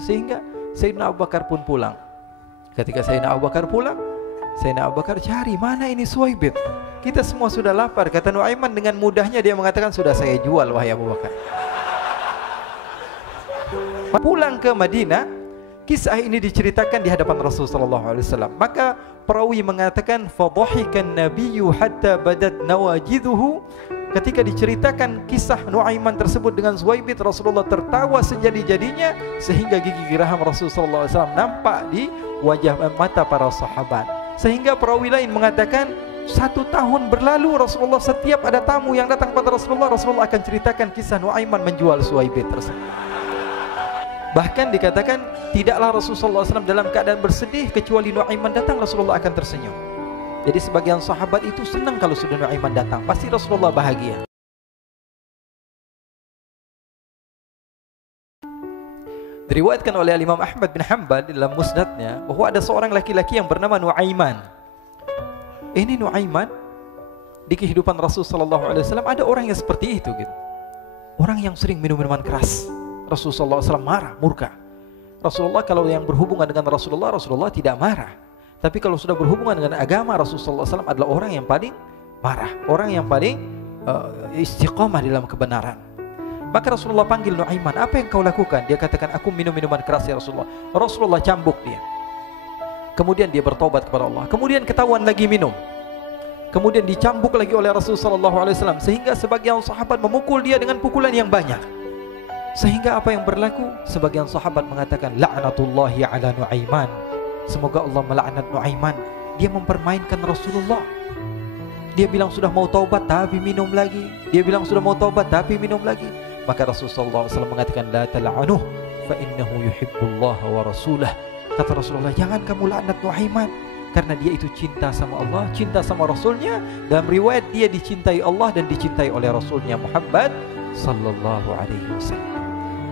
sehingga Sayyidina Abu Bakar pun pulang. Ketika Sayyidina Abu Bakar pulang, Sayyidina Abu Bakar cari, mana ini Suwaibit? Kita semua sudah lapar. Kata Nuaiman dengan mudahnya dia mengatakan, sudah saya jual wahai Abu Bakar. Pulang ke Madinah, kisah ini diceritakan di hadapan Rasulullah SAW. Maka perawi mengatakan, fadhahikan nabiyyu hatta badat nawajiduhu. Ketika diceritakan kisah Nuaiman tersebut dengan Suwaibit, Rasulullah tertawa sejadi-jadinya sehingga gigi geraham Rasulullah SAW nampak di wajah mata para sahabat. Sehingga perawi lain mengatakan, 1 tahun berlalu Rasulullah setiap ada tamu yang datang pada Rasulullah akan ceritakan kisah Nuaiman menjual Suwaibit tersebut. Bahkan dikatakan tidaklah Rasulullah SAW dalam keadaan bersedih kecuali Nuaiman datang Rasulullah akan tersenyum. Jadi sebagian sahabat itu senang kalau sudah Nuaiman datang, pasti Rasulullah bahagia. Diriwayatkan oleh Imam Ahmad bin Hanbal dalam musnadnya bahwa ada seorang laki-laki yang bernama Nuaiman. Ini Nuaiman di kehidupan Rasulullah SAW ada orang yang seperti itu gitu. Orang yang sering minum minuman keras. Rasulullah SAW marah, murka. Rasulullah kalau yang berhubungan dengan Rasulullah tidak marah. Tapi kalau sudah berhubungan dengan agama, Rasulullah SAW adalah orang yang paling marah, orang yang paling istiqamah dalam kebenaran. Maka Rasulullah panggil Nuaiman, apa yang kau lakukan? Dia katakan, aku minum minuman keras ya Rasulullah. Rasulullah cambuk dia. Kemudian dia bertobat kepada Allah. Kemudian ketahuan lagi minum. Kemudian dicambuk lagi oleh Rasulullah SAW, sehingga sebagian sahabat memukul dia dengan pukulan yang banyak. Sehingga apa yang berlaku? Sebagian sahabat mengatakan, la'natullahi ala Nuaiman. Semoga Allah melaknat Nuaiman. Dia mempermainkan Rasulullah. Dia bilang sudah mau taubat tapi minum lagi. Dia bilang sudah mau taubat tapi minum lagi. Maka Rasulullah SAW mengatakan, la tal'anuh fa innahu yuhibbullaha wa rasulah. Kata Rasulullah, jangan kamu laknat Nuaiman, karena dia itu cinta sama Allah, cinta sama Rasulnya. Dalam riwayat dia dicintai Allah dan dicintai oleh Rasulnya Muhammad sallallahu alaihi wasallam.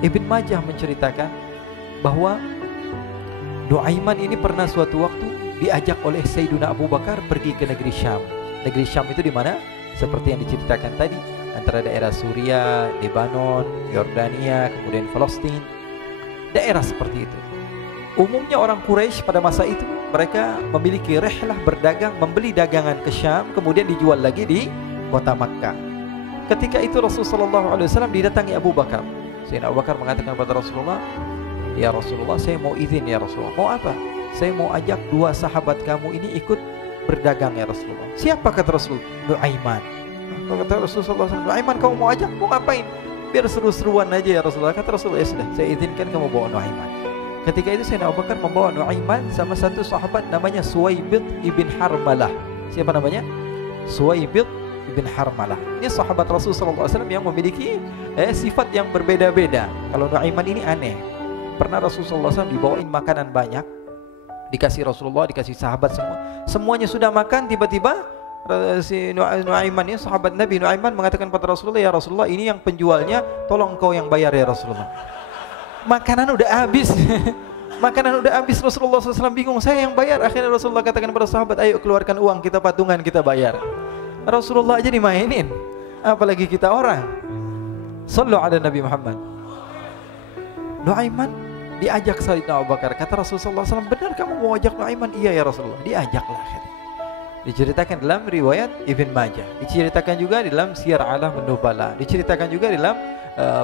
Ibn Majah menceritakan bahwa Nuaiman ini pernah suatu waktu diajak oleh Sayyidina Abu Bakar pergi ke negeri Syam. Negeri Syam itu di mana? Seperti yang diceritakan tadi, antara daerah Suriah, Lebanon, Yordania, kemudian Palestina. Daerah seperti itu. Umumnya orang Quraisy pada masa itu mereka memiliki rihlah berdagang, membeli dagangan ke Syam, kemudian dijual lagi di kota Makkah. Ketika itu Rasulullah SAW didatangi Abu Bakar. Sayyidina Abu Bakar mengatakan kepada Rasulullah, ya Rasulullah, saya mau izin ya Rasulullah. Mau apa? Saya mau ajak 2 sahabat kamu ini ikut berdagang ya Rasulullah. Siapa? Kata Rasul? Nuaiman. Kata Rasulullah SAW, Nuaiman kamu mau ajak? Mau ngapain? Biar seru-seruan aja ya Rasulullah. Kata Rasulullah, ya sudah, saya izinkan kamu bawa Nuaiman. Ketika itu Sayyidina Abu Bakar membawa Nuaiman sama satu sahabat namanya Suwaibit ibn Harmalah. Siapa namanya? Suwaibit ibn Harmalah. Ini sahabat Rasulullah SAW yang memiliki sifat yang berbeda-beda. Kalau Nuaiman ini aneh. Pernah Rasulullah SAW dibawain makanan banyak, dikasih Rasulullah, dikasih sahabat semua. Semuanya sudah makan, tiba-tiba si Nuaiman ini, sahabat Nabi Nuaiman mengatakan kepada Rasulullah, ya Rasulullah, ini yang penjualnya, tolong kau yang bayar ya Rasulullah. Makanan udah habis. Makanan udah habis. Rasulullah SAW bingung, saya yang bayar. Akhirnya Rasulullah katakan kepada sahabat, ayo keluarkan uang, kita patungan, kita bayar. Rasulullah aja dimainin, apalagi kita orang. Sallu ala Nabi Muhammad. Nuaiman diajak Sayyidina Abu Bakar. Kata Rasulullah SAW, benar kamu mau ajak Nuaiman? Iya ya Rasulullah. Diajaklah. Diceritakan dalam riwayat Ibn Majah, diceritakan juga dalam Siyar A'lam An-Nubala, diceritakan juga dalam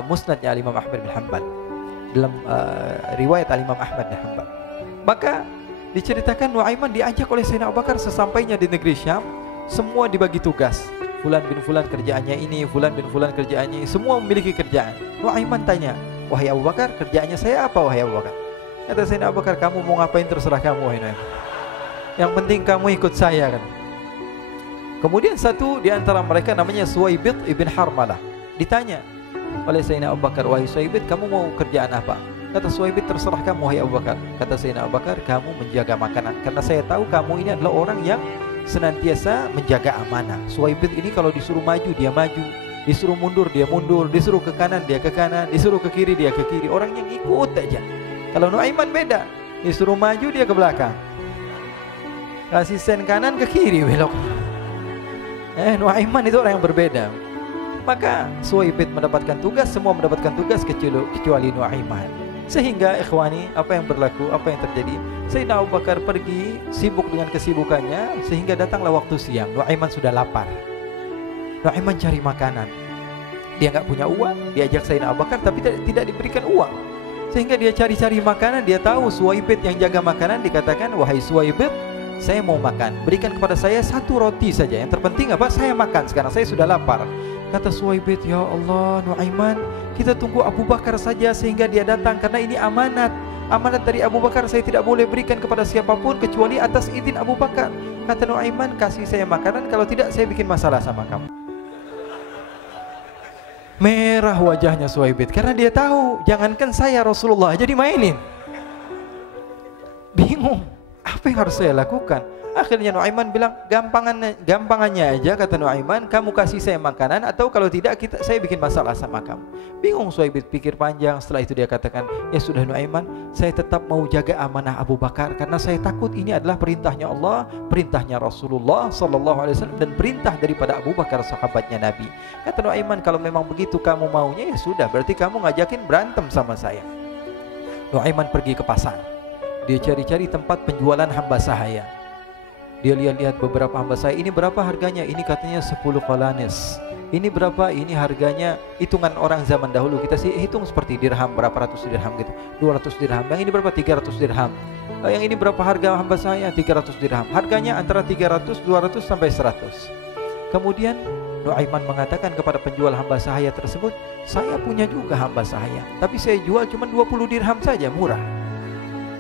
musnadnya Imam Ahmad bin Hanbal, dalam riwayat Imam Ahmad bin Hanbal. Maka diceritakan Nuaiman diajak oleh Sayyidina Abu Bakar. Sesampainya di negeri Syam, semua dibagi tugas. Fulan bin Fulan kerjaannya ini, Fulan bin Fulan kerjaannya ini, semua memiliki kerjaan. Nuaiman tanya, wahai Abu Bakar, kerjaannya saya apa wahai Abu Bakar? Kata Sayyidina Abu Bakar, kamu mau ngapain terserah kamu wahai Nuaiman. Yang penting kamu ikut saya kan. Kemudian satu di antara mereka namanya Suwaibit ibn Harmalah. Ditanya oleh Sayyidina Abu Bakar, wahai Suwaibit, kamu mau kerjaan apa? Kata Suwaibit, terserah kamu wahai Abu Bakar. Kata Sayyidina Abu Bakar, kamu menjaga makanan, karena saya tahu kamu ini adalah orang yang senantiasa menjaga amanah. Suwaibit ini kalau disuruh maju dia maju, disuruh mundur dia mundur, disuruh ke kanan dia ke kanan, disuruh ke kiri dia ke kiri. Orang yang ikut aja. Kalau Nuaiman beda, disuruh maju dia ke belakang, kasih sen kanan ke kiri belok. Nuaiman itu orang yang berbeda. Maka Suwaibit mendapatkan tugas, semua mendapatkan tugas kecuali Nuaiman. Sehingga ikhwani, apa yang berlaku, apa yang terjadi? Sayyidina Abu Bakar pergi sibuk dengan kesibukannya, sehingga datanglah waktu siang. Nuaiman sudah lapar. Nuaiman cari makanan. Dia nggak punya uang, diajak Sayyidina Abu Bakar tapi tidak diberikan uang. Sehingga dia cari-cari makanan, dia tahu Suwaibit yang jaga makanan, dikatakan, "Wahai Suwaibit, saya mau makan, berikan kepada saya 1 roti saja. Yang terpenting apa? Saya makan sekarang, saya sudah lapar." Kata Suwaibit, "Ya Allah, Nuaiman, kita tunggu Abu Bakar saja sehingga dia datang, karena ini amanat. Amanat dari Abu Bakar, saya tidak boleh berikan kepada siapapun kecuali atas izin Abu Bakar." Kata Nuaiman, "Kasih saya makanan, kalau tidak saya bikin masalah sama kamu." Merah wajahnya Suwaibit karena dia tahu, jangankan saya, Rasulullah aja dimainin. Bingung, apa yang harus saya lakukan? Akhirnya Nuaiman bilang, gampangannya aja, kata Nuaiman, kamu kasih saya makanan, atau kalau tidak saya bikin masalah sama kamu. Bingung Suwaibit, pikir panjang. Setelah itu dia katakan, ya sudah Nuaiman, saya tetap mau jaga amanah Abu Bakar, karena saya takut ini adalah perintahnya Allah, perintahnya Rasulullah SAW, dan perintah daripada Abu Bakar, sahabatnya Nabi. Kata Nuaiman, kalau memang begitu kamu maunya, ya sudah, berarti kamu ngajakin berantem sama saya. Nuaiman pergi ke pasar. Dia cari-cari tempat penjualan hamba sahaya. Dia lihat-lihat beberapa hamba sahaya. Ini berapa harganya? Ini katanya 10 qalanis. Ini berapa? Ini harganya, hitungan orang zaman dahulu, kita sih hitung seperti dirham, berapa ratus dirham gitu, 200 dirham. Yang ini berapa? 300 dirham. Yang ini berapa harga hamba sahaya? 300 dirham. Harganya antara 300, 200 sampai 100. Kemudian Nuaiman mengatakan kepada penjual hamba sahaya tersebut, saya punya juga hamba sahaya, tapi saya jual cuma 20 dirham saja, murah.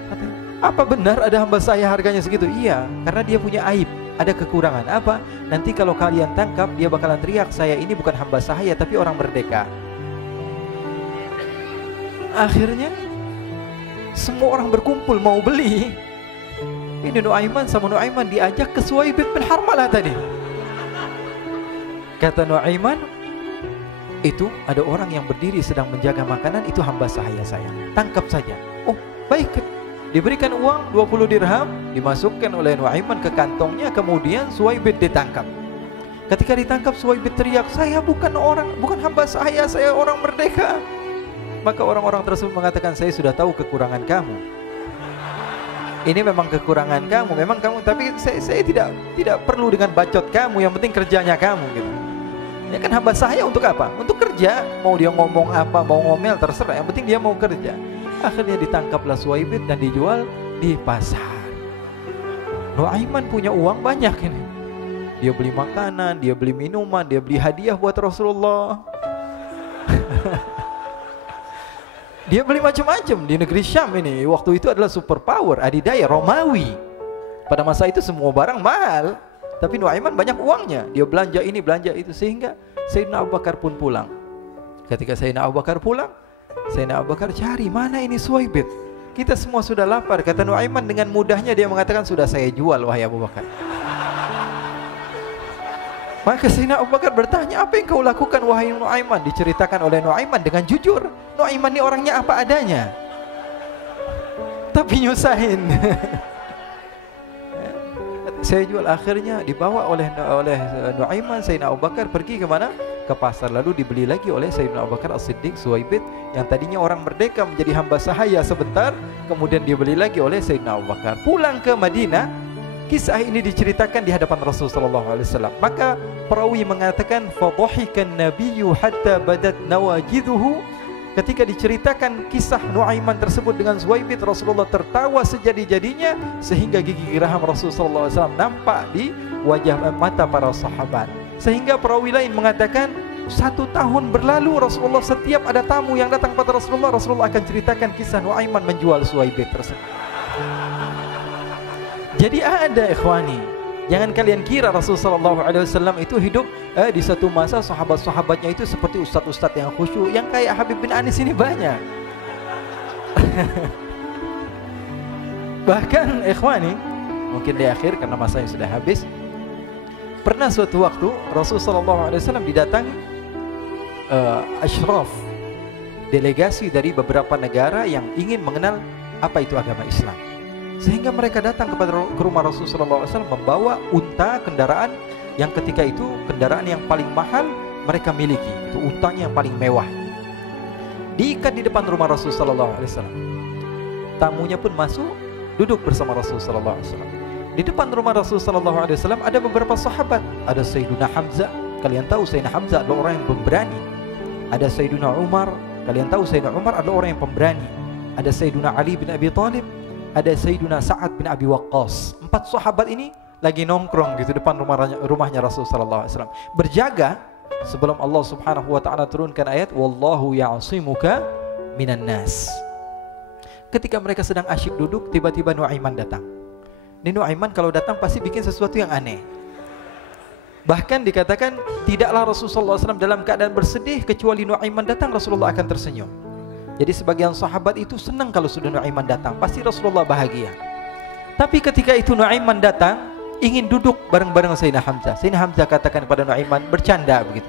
Katanya, apa benar ada hamba saya harganya segitu? Iya, karena dia punya aib, ada kekurangan. Apa? Nanti kalau kalian tangkap, dia bakalan teriak, saya ini bukan hamba sahaya tapi orang merdeka. Akhirnya semua orang berkumpul mau beli. Ini Nuaiman sama Nuaiman diajak ke Suwaibit bin Harmalah tadi. Kata Nuaiman, itu ada orang yang berdiri sedang menjaga makanan, itu hamba sahaya saya, tangkap saja. Oh baik. Diberikan uang 20 dirham, dimasukkan oleh Nuaiman ke kantongnya, kemudian Suwaibit ditangkap. Ketika ditangkap, Suwaibit teriak, saya bukan hamba saya orang merdeka. Maka orang-orang tersebut mengatakan, saya sudah tahu kekurangan kamu. Ini memang kekurangan kamu, memang kamu, tapi saya tidak perlu dengan bacot kamu, yang penting kerjanya kamu gitu. Ya kan hamba saya untuk apa? Untuk kerja, mau dia ngomong apa, mau ngomel terserah, yang penting dia mau kerja. Akhirnya ditangkaplah Suwaibit dan dijual di pasar. Nuaiman punya uang banyak ini. Dia beli makanan, dia beli minuman, dia beli hadiah buat Rasulullah. Dia beli macam-macam di negeri Syam ini. Waktu itu adalah superpower, adidaya Romawi. Pada masa itu semua barang mahal, tapi Nuaiman banyak uangnya. Dia belanja ini, belanja itu, sehingga Sayyidina Abu Bakar pun pulang. Ketika Sayyidina Abu Bakar pulang, Sayyidina Abu Bakar cari, mana ini Suwaibit? Kita semua sudah lapar. Kata Nuaiman dengan mudahnya dia mengatakan, sudah saya jual wahai Abu Bakar. Maka Sayyidina Abu Bakar bertanya, apa yang kau lakukan wahai Nuaiman? Diceritakan oleh Nuaiman dengan jujur. Nuaiman ini orangnya apa adanya, tapi nyusahin. Saya jual. Akhirnya dibawa oleh Nuaiman, Sayyidina Abu Bakar pergi ke mana? Ke pasar. Lalu dibeli lagi oleh Sayyidina Abu Bakar As-Siddiq, Suwaibit yang tadinya orang merdeka menjadi hamba sahaya sebentar, kemudian dibeli lagi oleh Sayyidina Abu Bakar. Pulang ke Madinah, kisah ini diceritakan di hadapan Rasulullah SAW. Maka perawi mengatakan, fadhahikan nabiyyu hatta badat nawajiduhu. Ketika diceritakan kisah Nuaiman tersebut dengan Suwaibit, Rasulullah tertawa sejadi-jadinya sehingga gigi geraham Rasulullah SAW nampak di wajah mata para sahabat. Sehingga perawi lain mengatakan 1 tahun berlalu Rasulullah, setiap ada tamu yang datang pada Rasulullah akan ceritakan kisah Nuaiman menjual Suwaibit tersebut. Jadi ada ikhwani, jangan kalian kira Rasulullah SAW itu hidup di satu masa sahabat-sahabatnya itu seperti ustadz-ustadz yang khusyuk, yang kayak Habib bin Anis ini banyak. Bahkan ikhwani, mungkin di akhir karena masanya sudah habis, pernah suatu waktu Rasulullah SAW didatangi asyraf, delegasi dari beberapa negara yang ingin mengenal apa itu agama Islam. Sehingga mereka datang ke rumah Rasulullah SAW membawa unta, kendaraan yang ketika itu kendaraan yang paling mahal mereka miliki, itu untanya yang paling mewah. diikat di depan rumah Rasul sallallahu alaihi wasallam. Tamunya pun masuk, duduk bersama Rasul sallallahu alaihi wasallam. Di depan rumah Rasul sallallahu alaihi wasallam ada beberapa sahabat. Ada Sayyiduna Hamzah. Kalian tahu Sayyidina Hamzah adalah orang yang pemberani. Ada Sayyiduna Umar. Kalian tahu Sayyidina Umar adalah orang yang pemberani. Ada Sayyiduna Ali bin Abi Thalib. Ada Sayyiduna Sa'ad bin Abi Waqqas. 4 sahabat ini lagi nongkrong gitu depan rumahnya Rasul sallallahu alaihi wasallam, berjaga sebelum Allah Subhanahu wa taala turunkan ayat wallahu ya'simuka minan nas. Ketika mereka sedang asyik duduk, tiba-tiba Nuaiman datang. Ini Nuaiman kalau datang pasti bikin sesuatu yang aneh. Bahkan dikatakan tidaklah Rasulullah SAW dalam keadaan bersedih, kecuali Nuaiman datang Rasulullah akan tersenyum. Jadi sebagian sahabat itu senang kalau sudah Nuaiman datang, pasti Rasulullah bahagia. Tapi ketika itu Nuaiman datang, ingin duduk bareng-bareng Sayyidina Hamzah. Sayyidina Hamzah katakan kepada Nuaiman, bercanda begitu.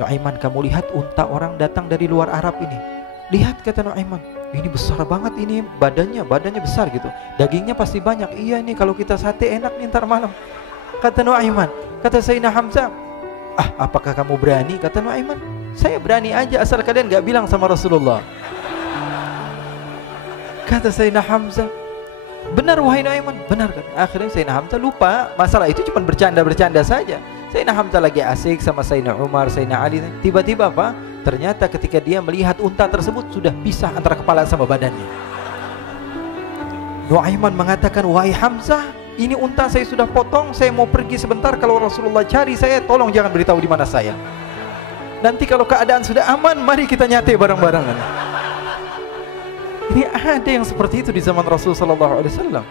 Nuaiman, kamu lihat unta orang datang dari luar Arab ini. Lihat, kata Nuaiman, ini besar banget, ini badannya besar gitu. Dagingnya pasti banyak. Iya, ini kalau kita sate enak nih ntar malam. Kata Nuaiman. Kata Sayyidina Hamzah, apakah kamu berani? Kata Nuaiman, saya berani aja asal kalian gak bilang sama Rasulullah. Kata Sayyidina Hamzah, benar wahai Nuaiman, benar kan? Akhirnya Sayyidina Hamzah lupa masalah itu, cuma bercanda-bercanda saja. Sayyidina Hamzah lagi asik sama Sayyidina Umar, Sayyidina Ali. Tiba-tiba apa? Ternyata ketika dia melihat unta tersebut sudah pisah antara kepala sama badannya. Nuaiman mengatakan, wahai Hamzah, ini unta saya sudah potong, saya mau pergi sebentar. Kalau Rasulullah cari saya, tolong jangan beritahu di mana saya. Nanti kalau keadaan sudah aman, mari kita nyate bareng-barengan. Ini ada yang seperti itu di zaman Rasulullah sallallahu alaihi wasallam.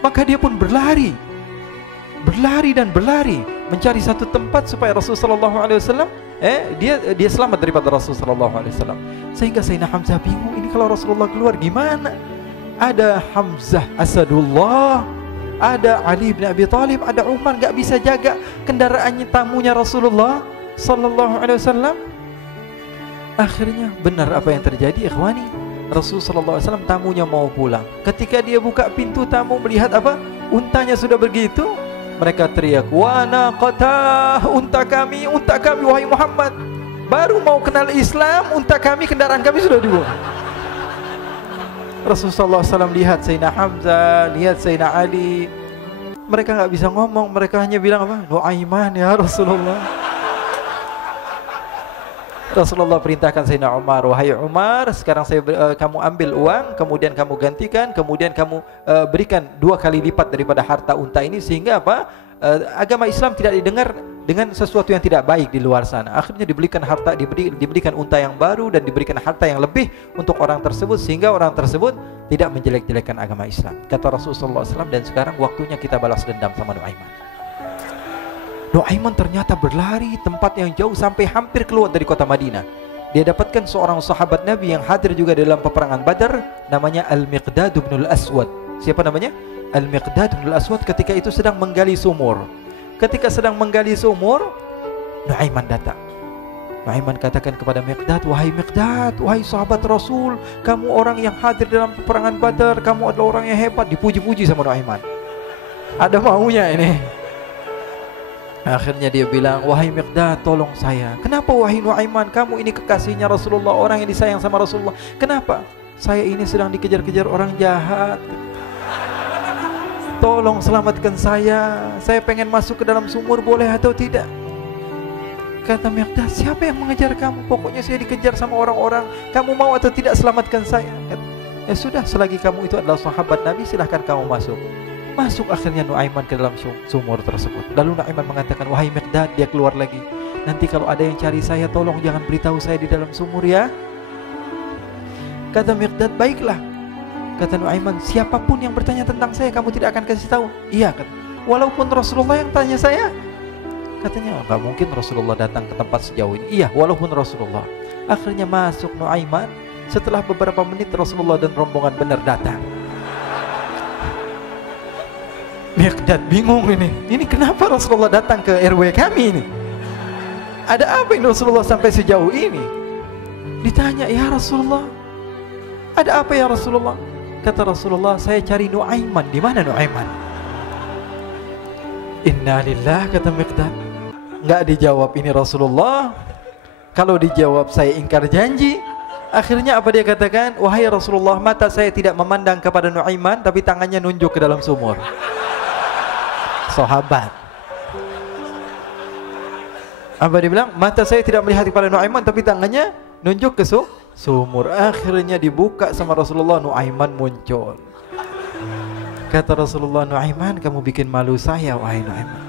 Maka dia pun berlari dan berlari mencari satu tempat supaya Rasulullah sallallahu alaihi wasallam dia selamat daripada Rasulullah sallallahu alaihi wasallam. Sehingga Sayyidina Hamzah bingung, ini kalau Rasulullah keluar gimana? Ada Hamzah Asadullah, ada Ali bin Abi Thalib, ada Umar, gak bisa jaga kendaraannya tamunya Rasulullah sallallahu alaihi wasallam. Akhirnya benar apa yang terjadi, ikhwani. Rasulullah sallallahu alaihi wasallam tamunya mau pulang. Ketika dia buka pintu, tamu melihat apa? Untanya sudah begitu. Mereka teriak, "Wa naqatah, unta kami wahai Muhammad. Baru mau kenal Islam, unta kami, kendaraan kami sudah dibuang." Rasulullah sallallahu alaihi wasallam lihat Sayyidina Hamzah, lihat Sayyidina Ali. Mereka enggak bisa ngomong, mereka hanya bilang apa? Nuaiman ya Rasulullah. Rasulullah perintahkan Sayyidina Umar, wahai Umar, sekarang kamu ambil uang, kemudian kamu gantikan, kemudian kamu berikan 2 kali lipat daripada harta unta ini, sehingga apa? Agama Islam tidak didengar dengan sesuatu yang tidak baik di luar sana. Akhirnya diberikan harta, diberikan unta yang baru dan diberikan harta yang lebih untuk orang tersebut, sehingga orang tersebut tidak menjelek-jelekan agama Islam. Kata Rasulullah SAW, dan sekarang waktunya kita balas dendam sama Nuaiman. Nuaiman ternyata berlari tempat yang jauh sampai hampir keluar dari kota Madinah. Dia dapatkan seorang sahabat Nabi yang hadir juga dalam peperangan Badar, namanya Al-Miqdad bin Al-Aswad. Siapa namanya? Al-Miqdad bin Al-Aswad ketika itu sedang menggali sumur. Ketika sedang menggali sumur, Nuaiman datang. Nuaiman katakan kepada Miqdad, wahai Miqdad, wahai sahabat Rasul, kamu orang yang hadir dalam peperangan Badar, kamu adalah orang yang hebat. Dipuji-puji sama Nuaiman. Ada maunya ini. Akhirnya dia bilang, wahai Miqdad, tolong saya. Kenapa wahai Nuaiman, kamu ini kekasihnya Rasulullah, orang yang disayang sama Rasulullah. Kenapa? Saya ini sedang dikejar-kejar orang jahat. Tolong selamatkan saya. Saya pengen masuk ke dalam sumur, boleh atau tidak? Kata Miqdad, siapa yang mengejar kamu? Pokoknya saya dikejar sama orang-orang. Kamu mau atau tidak selamatkan saya? Ya sudah, selagi kamu itu adalah sahabat Nabi, silahkan kamu masuk. Masuk akhirnya Nuaiman ke dalam sumur tersebut. Lalu Nuaiman mengatakan, wahai Miqdad, dia keluar lagi. Nanti kalau ada yang cari saya, tolong jangan beritahu saya di dalam sumur ya. Kata Miqdad, baiklah. Kata Nuaiman, siapapun yang bertanya tentang saya, kamu tidak akan kasih tahu. Iya, kata. Walaupun Rasulullah yang tanya saya. Katanya, enggak mungkin Rasulullah datang ke tempat sejauh ini. Iya, walaupun Rasulullah. Akhirnya masuk Nuaiman. Setelah beberapa menit Rasulullah dan rombongan benar datang. Miqdad bingung ini. Ini kenapa Rasulullah datang ke RW kami ini? Ada apa ini Rasulullah sampai sejauh ini? Ditanya, ya Rasulullah, ada apa ya Rasulullah? Kata Rasulullah, saya cari Nuaiman. Di mana Nuaiman? Innalillah, kata Miqdad. Enggak dijawab ini Rasulullah. Kalau dijawab saya ingkar janji. Akhirnya apa dia katakan? Wahai Rasulullah, mata saya tidak memandang kepada Nuaiman, tapi tangannya nunjuk ke dalam sumur. Sahabat. Apa dia bilang? Mata saya tidak melihat kepada Nuaiman, tapi tangannya nunjuk ke sumur. Akhirnya dibuka sama Rasulullah, Nuaiman muncul. Kata Rasulullah, Nuaiman, kamu bikin malu saya, wahai Nuaiman.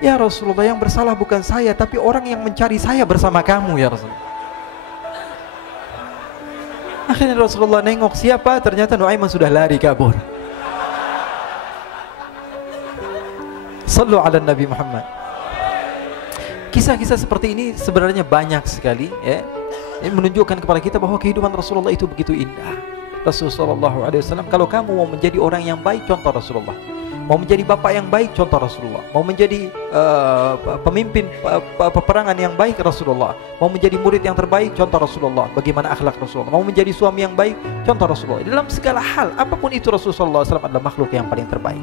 Ya Rasulullah, yang bersalah bukan saya, tapi orang yang mencari saya bersama kamu, ya Rasulullah. Akhirnya Rasulullah nengok, siapa? Ternyata Nuaiman sudah lari kabur. Sallu ala Nabi Muhammad. Kisah-kisah seperti ini sebenarnya banyak sekali, ya. Ini menunjukkan kepada kita bahwa kehidupan Rasulullah itu begitu indah. Rasulullah SAW, kalau kamu mau menjadi orang yang baik, contoh Rasulullah. Mau menjadi bapak yang baik, contoh Rasulullah. Mau menjadi pemimpin peperangan yang baik, Rasulullah. Mau menjadi murid yang terbaik, contoh Rasulullah. Bagaimana akhlak Rasulullah. Mau menjadi suami yang baik, contoh Rasulullah. Dalam segala hal, apapun itu, Rasulullah SAW adalah makhluk yang paling terbaik.